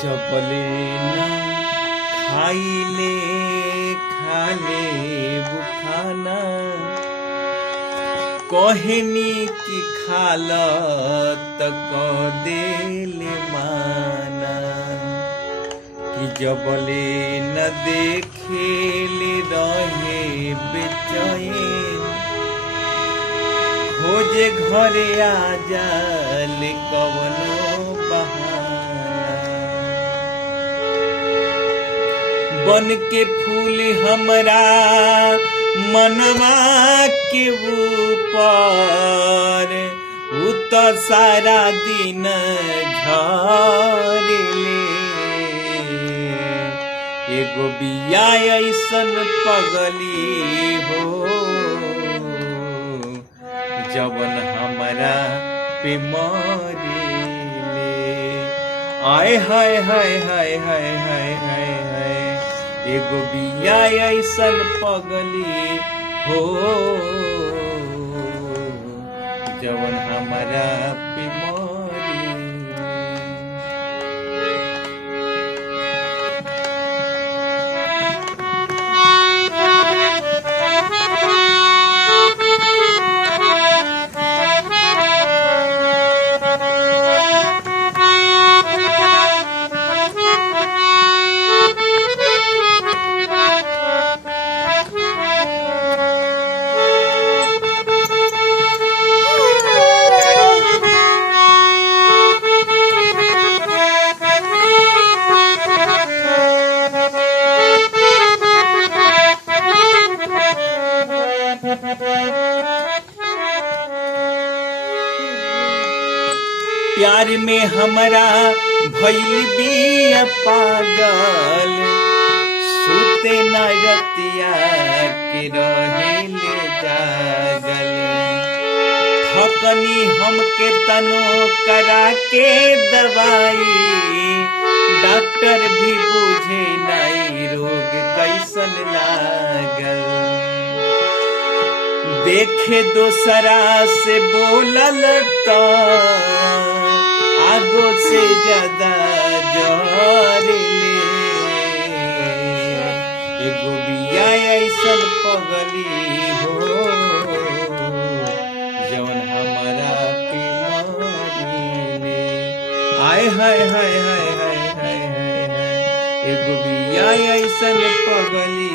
चपले न खाइले खाले बुखाना कहनी की खाल तक देले माना कि जबले न देखेले रहे बेचैन खोजे घरे आ जाले कवनो बहाना बन के फूल हमरा मनवा के ऊपर उ तो सारा दिन झरेले एगो बिया ऐसन पगली हो जवन हमरा पे मरेले आय हाय हाय हाय हाय हाय हाय हाय एगो बिया ऐसन पगली हो जवन हमरा पे मरेले। प्यार में हमरा भइल बिया पागल सुते न रतिया के रहेले जागल थकनी हमके तनो करा के दवाई डॉक्टर भी बुझे नहीं रोग कैसन लागल देखे दोसरा से बोलल तो आगो से ज्यादा जहरेले एगो बिया ऐसन पगली हो जवन हमरा पे मरेले आय हाय हाय हाय हाय हाय हाय हाय एगो बिया ऐसन पगली